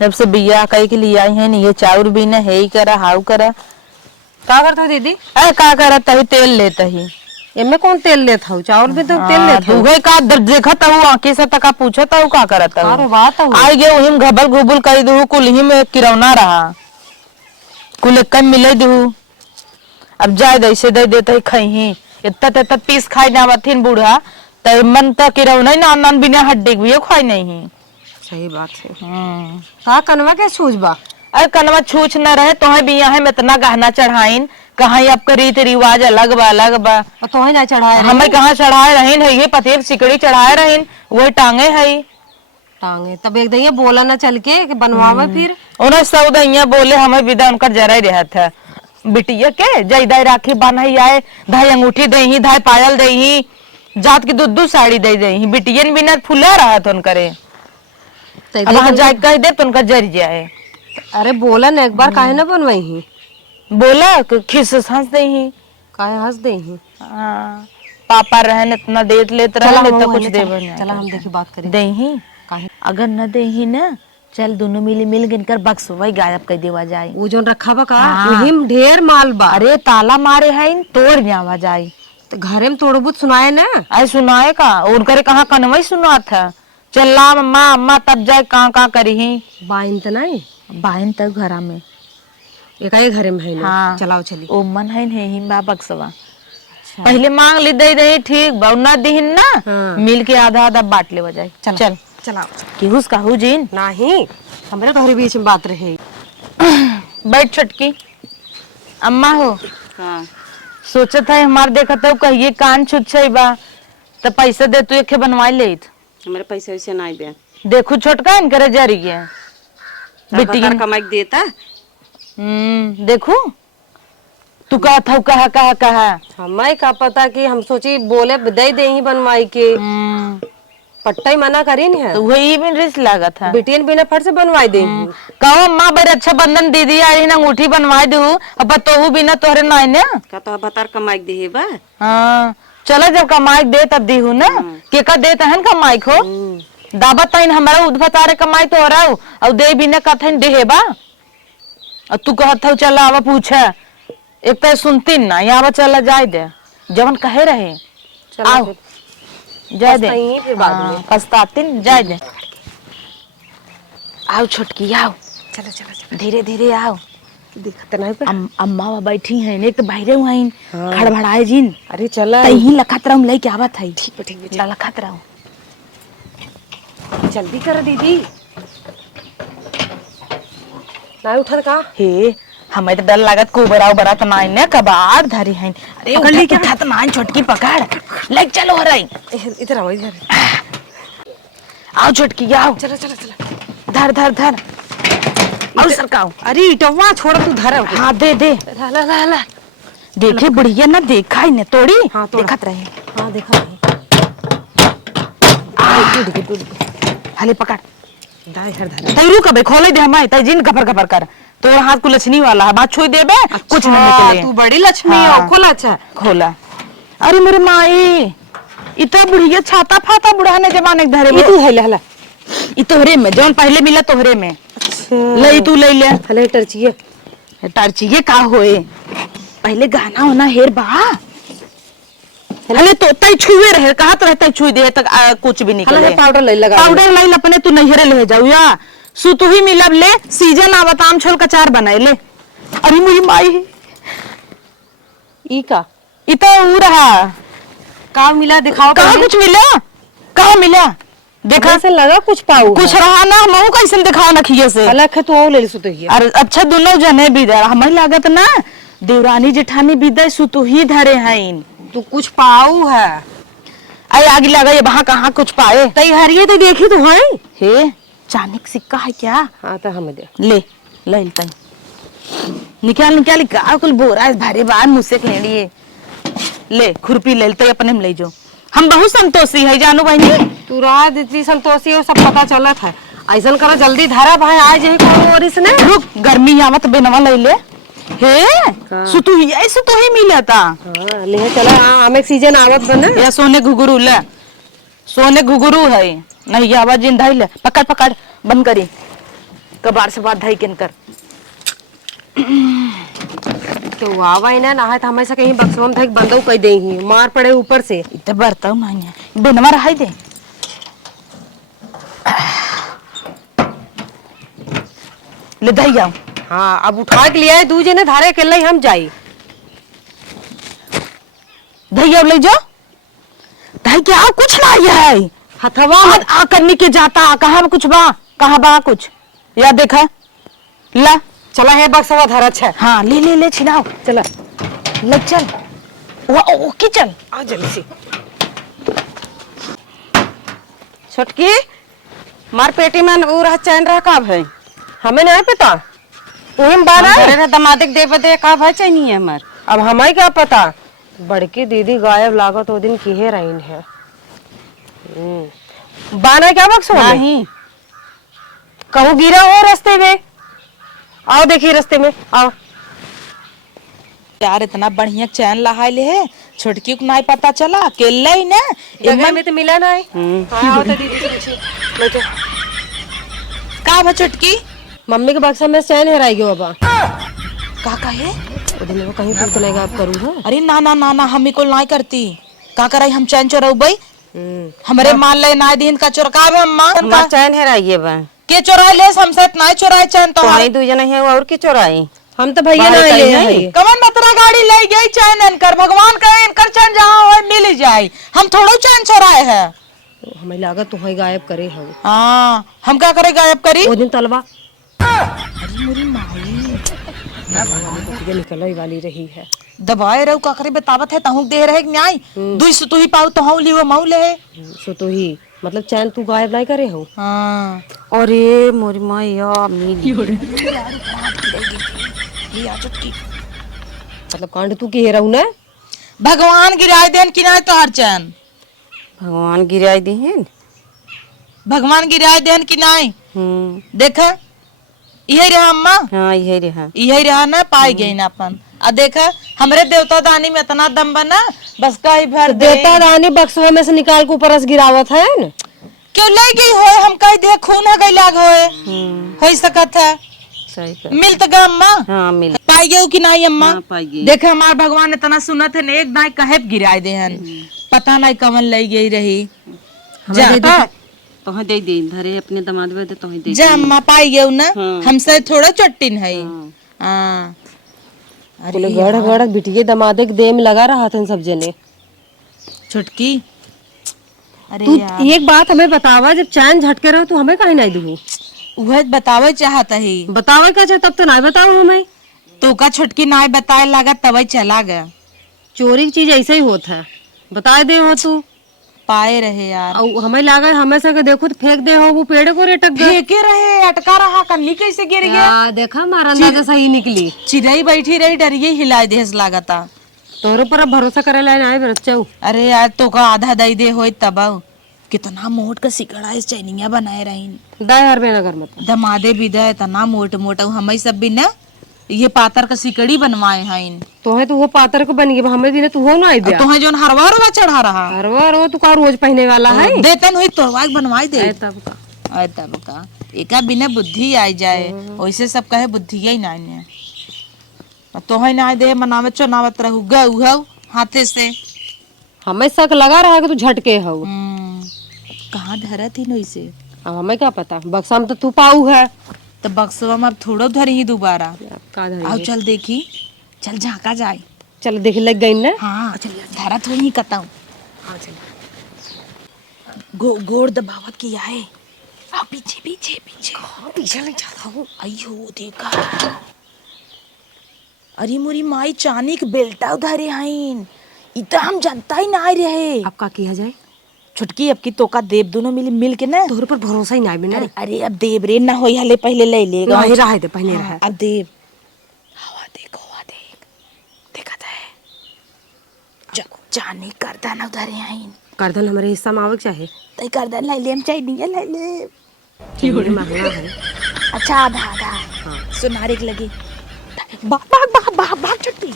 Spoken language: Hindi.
जब से बिया कई के लिए आई है नहीं, ये चाउर भी ना है ही करा हाउ करा। का करत हो दीदी? अरे का करा तभी तेल लेता ही। एमे कौन तेल लेत हो? चावल भी तो तेल लेत हो। तू का देखत हूँ आंखी से तका पूछत हूँ का करत हूँ। अरे बात हो आई गए वही घबल घुबुल कर दू कुल ही में किरौना रहा कुल कम मिले दू। अब जाए ऐसे दे देते खही इतना पीस खाई ना थीन बूढ़ा तो मन तो किरौना ना नन बिना हड्डी भी खाई नहीं। सही बात है। का कनवा के सूझ बा? अरे कनवा छूछ न रहे तो भी यहाँ में इतना गहना चढ़ाइन कहाँ आपका रीति रिवाज अलग बा तो ही ना चढ़ाए हमें कहाँ चढ़ाए रहीन है ये पति सिकड़ी चढ़ाए रहीन वही टांगे है टांगे तब एक दइया बोला ना चल के कि बनवावे फिर उन्हें सौदइया बोले हमें विदा उनका जरा ही रहा था बिटिया के जय दाई राखी बान्ही आए धाई अंगूठी दही धाई पायल दही जात की दूध साड़ी दे दही बिटियन बिना फुला रहा था उनकरे अब वहां जाए कह दे तो उनका जर जाए। अरे बोला ना एक बार काहे ना बनवाई ही बोला खिस हंस दही काहे हंस दे ही। पापा रहन इतना देत लेत रहे तो कुछ दे चला हम देखी बात करें दही अगर न दही ना चल दोनों मिल गिनकर बक्स वही गायब कर देवा जाए। वो जो रखा बा का वही में ढेर माल बा। अरे ताला मारे है तोड़ जावा जाए तो घरे में थोड़ा बहुत सुनाए ना अरे सुनाए का और करे कहाँ कनवई सुना था चल अम्मा अम्मा तब जाए कहाँ करी ही बाइन तो नहीं बाइन तक घरा में एक घरे में है ना। चलाओ चली ओ मन है नहीं बा बक्सवा पहले मांग ली दे ठीक बा ना दीन ना मिल के आधा आधा बांट ले जाए। चल चलाओ केहुस कहू जीन नहीं हमारे तोहरे बीच में बात रहे। बैठ छटकी अम्मा हो। हाँ सोचत है हमार देखत हो कहिए कान छुच्छे बा तो पैसा दे तू एक बनवाई ले हमारे पैसे वैसे नहीं बे देखू छोटका इनकरे जरी गया बेटी कमाई देता देखू तू कहा हमें का पता कि हम सोची बोले दे दे ही बनवाई के पट्टा ही मना करी नहीं है तो वही भी रिस्क लगा था बेटियन बिना फट से बनवाई दे कहो अम्मा बड़े अच्छा बंधन दीदी आई ना अंगूठी बनवा दू अब तो बिना तोहरे ना ने का तो बता कमाई दे बा। हाँ चलो जब कमाई दे तब दी हूँ ना के का देता है कमाई को दाबा तइन हमारा उद्भतारे कमाई तो रहा और दे बिना कथन दे बा और तू कहत हो चला आवा पूछा एक तो सुनती ना यहाँ चला जाए दे जवन कहे रहे आओ जाए दे पछताती जाए दे आओ छोटकी आओ चलो चलो धीरे धीरे आओ दिखत नहीं अम्मा बैठी हैं एक तो बाहरे हुई खड़बड़ाए जिन। अरे चला तही लखत रहूं लेके आवत है ठीक लखत रहूं जल्दी कर दीदी नहीं उठल का हे हमें तो डर लागत को बराव बरा तो नाइन ने कबाड़ धरी हैं। अरे उठा तो नाइन छोटकी पकड़ लेके चलो हो रही इधर आओ इधर आओ छोटकी आओ चलो चलो चलो धर धर धर और सरकाओ। अरे इटवा छोड़ तू धर हाँ दे दे ला ला ला देखे बुढ़िया ना देखा ही ने तोड़ी हाँ देखत रहे हाँ देखा हले पकड़ दाई हर धर तैरू कबे खोले दे हमारे तै जिन कपर कपर कर तो हाथ को लछनी वाला है बात छोड़ देबे कुछ नहीं निकले तू बड़ी लक्ष्मी है खोला अच्छा खोला। अरे मेरे माई इतना बुढ़िया छाता फाता बुढ़ाने जमाने के धरे में तू है ला ई तोहरे में जौन पहले मिला तोहरे में ले तू ले ले हले टर्चिए का होए पहले गाना होना हेर बा हले तो तई छुए रहे कहा तो रहता छुई दे तक कुछ भी निकले पाउडर ले लगा पाउडर ले अपने तू नहरे ले जाऊ या सुतु ही मिलब ले सीजन आवत आम छोल का चार बनाए ले। अरे मुई माई ई का इतना ऊ रहा का मिला दिखाओ कहाँ कुछ मिला कहाँ मिला देखा से लगा कुछ पाऊ कुछ रहा ना हम कैसे दिखाओ ना खिए से अलग है तो ले सुतो ही अरे अच्छा दोनों जने बिदर हमें लागत ना देवरानी जेठानी बिदर सुतु ही धरे हैं तू कुछ पाऊ है आई आगे लगा ये वहाँ कहाँ कुछ पाए तई हरिये तो देखी तो है हे चांदी का सिक्का है क्या? हाँ तो हमें दे ले ले निकाल निकाल का कुल बोरा भारे बार मुझसे ले लिए ले खुरपी ले तो अपने में ले जो हम बहुत संतोषी है जानू बहनी तू रात इतनी संतोषी हो सब पता चलत है ऐसा करो जल्दी धारा भाई आ जाए को और इसने रुक गर्मी आवत बेनवा ले ले हे सुतु ही मिलता हां ले चला हां हमें सीजन आवत बना या सोने घुघरू ले सोने घुघरू है नहीं ये आवाज इन धाई ले पकड़ पकड़ बंद करी कबार से बात धाई किन कर तो आवा ही ना है तो हमेशा कहीं बक्सवा में धक बंदो कह देही मार पड़े ऊपर से। इतने बरता नहीं है बिनवा रहा दे ले धाई जाओ। हाँ अब उठा के लिया है दूजे ने धारे अकेला ही हम जाई। धाई जाओ ले जाओ धाई क्या कुछ ना है हथवा मत आ करने के जाता कहाँ कुछ बा कहाँ बा कुछ या देखा ला चला है बक्सवा धरा अच्छा। हाँ ले ले ले छिड़ाओ चला ले चल वो की चल आ जल्दी से। छोटकी मार पेटी में वो रहा चैन रहा का भाई हमें नहीं पता वही में बाना है। अरे दमादे के दे बदे का भाई चाहिए हमार। अब हमें क्या पता बड़की दीदी गायब लागत वो दिन किहे रहीन है। बाना क्या बक्सवा में नहीं कहूँ गिरा हो रास्ते में। आओ देखिए रास्ते में आओ। यार इतना बढ़िया चैन लहाई ले है छोटकी को नहीं पता चला अकेला ही ना जगह में तो मिला ना है। हाँ, आओ तो दीदी से पूछिए। बैठो। का भा छोटकी मम्मी के बक्सा में चैन हेराई गयो बाबा। का कहे उधर को कहीं दूर तो नहीं गायब करूँ है। अरे ना ना ना ना हम को नहीं करती का कराई हम चैन चोराऊ भाई हमारे मान ले ना दिन का चोर का अम्मा हमार चैन हेराइए बा के चोराई ले हमसे नहीं चोराई चैन तो तुम्हारी दू जने है और की चोराई। हम तो भैया बाहर नहीं ले कहीं आए। कमन मतरा गाड़ी ले गई चैन इनकर भगवान कहे इनकर चैन जहाँ हो मिल जाए हम थोड़ा चैन चोराए है। हमें लागत तो है गायब करे हो। हाँ हम क्या करे गायब करी वो दिन तलवा मेरी माई ये निकल ही वाली रही है। दबाए रहो का करे बतावत है तहु दे रहे न्याय दुई सु तू ही पाऊ तो हऊ ली वो मऊ ले सो तो ही मतलब चैन तू गायब नहीं करे हो। हाँ अरे मोरी मैया मिली ये आ चुटकी मतलब कांड तू की हेराऊ ना भगवान गिराए देन कि नहीं तो हर चैन भगवान गिराई दी है। भगवान गिराए देन कि नहीं देख यही रहा अम्मा हाँ यही रहा ना पाई गई ना अपन आ देखा हमरे देवता दानी में इतना दम बना बस का ही भर दे देवता दानी बक्सवा में से निकाल के ऊपर गिरावत है न। क्यों ले गई हो हम कह दे खून है गई लाग हो सकत है सही कर। मिल तो गा अम्मा हाँ मिल पाई गई कि नहीं अम्मा हाँ, पाई गई। देखे हमार भगवान इतना सुनत है एक दाई कहे गिराए दे हन पता नहीं कवन ले गई रही जा तोहे दे दे धरे अपने दामाद में तोहे दे जा अम्मा पाई गई ना हाँ। हमसे थोड़ा चट्टिन है हाँ। हाँ बोले गड़ गड़ बिटिए दमादे के देह में लगा रहा था सब जने। छुटकी अरे तू यार एक बात हमें बतावा जब चैन झटके रहो तो हमें काहे नहीं दूँ। वह बतावे चाहता ही बतावा क्या चाहे तब तो नहीं बताओ हमें। तो का छुटकी नाय बताए लगा तब चला गया चोरी की चीज ऐसे ही होता है बता दे हो तू पाए रहे यार और हमें लगा हमेशा के देखो तो फेंक दे हो वो पेड़ को रेटक गए। फेंके रहे अटका रहा कन्नी कैसे गिर गया देखा हमारा अंदाजा सही निकली। चिड़ई बैठी रही डरिए हिला देस लागता तोरे पर अब भरोसा करे ला नहीं बच्चा। अरे यार तो का आधा दई दे होई तब कितना मोट का सिकड़ा इस चैनिया बनाए रही दाय हर में नगर मत दमादे भी दे इतना मोट मोटा हमें सब भी ना ये पातर का सिकड़ी बनवाए हैं तो है तो वो पातर को बन गई हमें भी ना तू हो ना आई तो है जो हरवा रवा चढ़ा रहा हरवा रो तू का रोज पहने वाला है देतन हुई तोड़वा बनवाई दे तब का आय तब का एका बिना बुद्धि आई जाए वैसे सब कहे बुद्धि ही नहीं तो है ना दे मनावत चनावत रहू गऊ हाथे से हमें शक लगा रहा है कि तू झटके हो। कहाँ धरा थी वैसे अब हमें क्या पता बक्सा में तो तू पाऊ है तो बक्सवा में अब थोड़ा धरी ही दोबारा का आओ चल देखी चल झाका जाए चल देख लग गई ना। हाँ चल धरा थोड़ी ही कताऊ हाँ चल गोड़ दबावत की आए आओ पीछे पीछे पीछे पीछे नहीं जाता हूँ। अयो देखा अरे मोरी माई चानी के बेल्टा उधारे हाइन इतना हम जानता ही ना रहे अब का किया जाए छुटकी अब की तोका देव दोनों मिल के ना तोहरे पर भरोसा ही नहीं बिना। अरे अब देव रे ना होई हले पहले ले लेगा नहीं रहा है पहले रहा अब देव हवा देख देखा था जानी करदा ना उधारे आइन करदन हमारे हिस्सा में आवक चाहे तई करदा ले ले हम चाहिए ले ले मांगना है। अच्छा आधा आधा सुनारे के लगे भाग भाग भाग भाग भाग छुटकी